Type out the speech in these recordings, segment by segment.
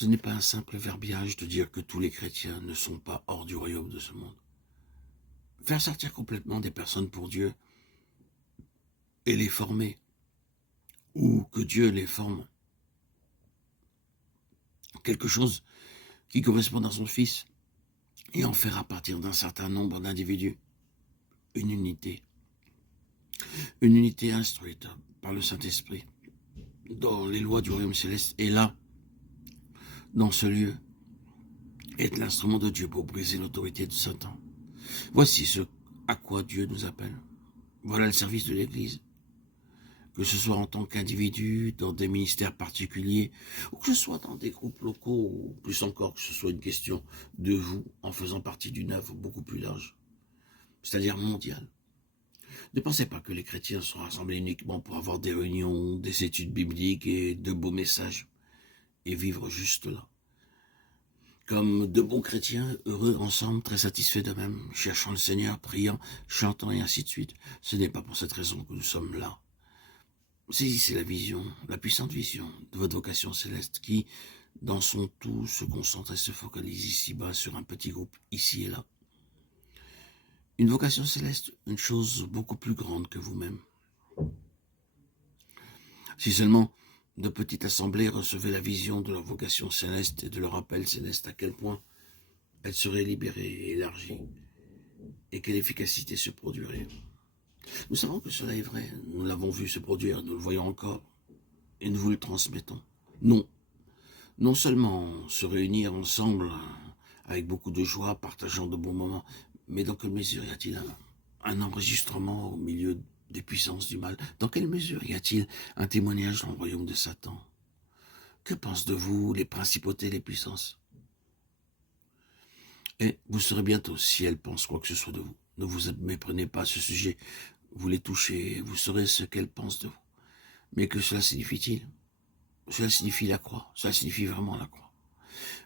Ce n'est pas un simple verbiage de dire que tous les chrétiens ne sont pas hors du royaume de ce monde. Faire sortir complètement des personnes pour Dieu et les former, ou que Dieu les forme, quelque chose qui correspond à son Fils, et en faire à partir d'un certain nombre d'individus une unité instruite par le Saint-Esprit, dans les lois du royaume céleste, et là, dans ce lieu, être l'instrument de Dieu pour briser l'autorité de Satan. Voici ce à quoi Dieu nous appelle. Voilà le service de l'Église. Que ce soit en tant qu'individu, dans des ministères particuliers, ou que ce soit dans des groupes locaux, ou plus encore que ce soit une question de vous en faisant partie d'une œuvre beaucoup plus large, c'est-à-dire mondiale. Ne pensez pas que les chrétiens sont rassemblés uniquement pour avoir des réunions, des études bibliques et de beaux messages, et vivre juste là. Comme de bons chrétiens, heureux ensemble, très satisfaits d'eux-mêmes, cherchant le Seigneur, priant, chantant et ainsi de suite. Ce n'est pas pour cette raison que nous sommes là. Saisissez la vision, la puissante vision de votre vocation céleste qui, dans son tout, se concentre et se focalise ici-bas sur un petit groupe, ici et là. Une vocation céleste, une chose beaucoup plus grande que vous-même. Si seulement de petites assemblées recevaient la vision de leur vocation céleste et de leur appel céleste, à quel point elle serait libérée et élargie, et quelle efficacité se produirait. Nous savons que cela est vrai, nous l'avons vu se produire, nous le voyons encore, et nous vous le transmettons. Non seulement se réunir ensemble avec beaucoup de joie, partageant de bons moments, mais dans quelle mesure y a-t-il un enregistrement au milieu des puissances du mal? Dans quelle mesure y a-t-il un témoignage dans le royaume de Satan? Que pensent de vous les principautés, les puissances? Et vous saurez bientôt si elles pensent quoi que ce soit de vous. Ne vous méprenez pas à ce sujet. Vous les touchez, vous saurez ce qu'elles pensent de vous. Mais que cela signifie-t-il? Cela signifie la croix. Cela signifie vraiment la croix.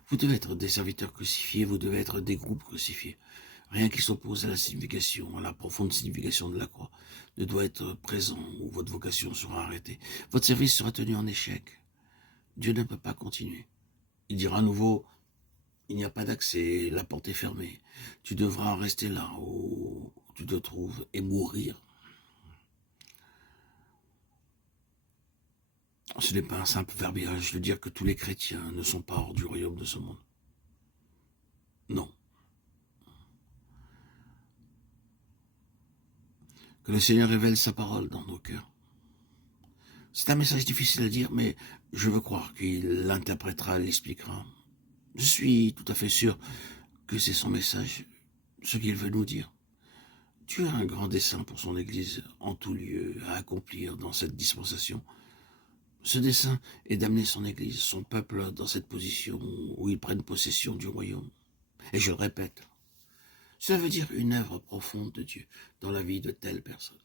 Vous devez être des serviteurs crucifiés, vous devez être des groupes crucifiés. Rien qui s'oppose à la signification, à la profonde signification de la croix, ne doit être présent ou votre vocation sera arrêtée. Votre service sera tenu en échec. Dieu ne peut pas continuer. Il dira à nouveau, il n'y a pas d'accès, la porte est fermée. Tu devras rester là où tu te trouves et mourir. Ce n'est pas un simple verbiage de dire que tous les chrétiens ne sont pas hors du royaume de ce monde. Non. Que le Seigneur révèle sa parole dans nos cœurs. C'est un message difficile à dire, mais je veux croire qu'il l'interprétera, l'expliquera. Je suis tout à fait sûr que c'est son message, ce qu'il veut nous dire. Dieu a un grand dessein pour son Église en tout lieu à accomplir dans cette dispensation. Ce dessein est d'amener son Église, son peuple, dans cette position où ils prennent possession du royaume. Et je le répète, cela veut dire une œuvre profonde de Dieu dans la vie de telle personne.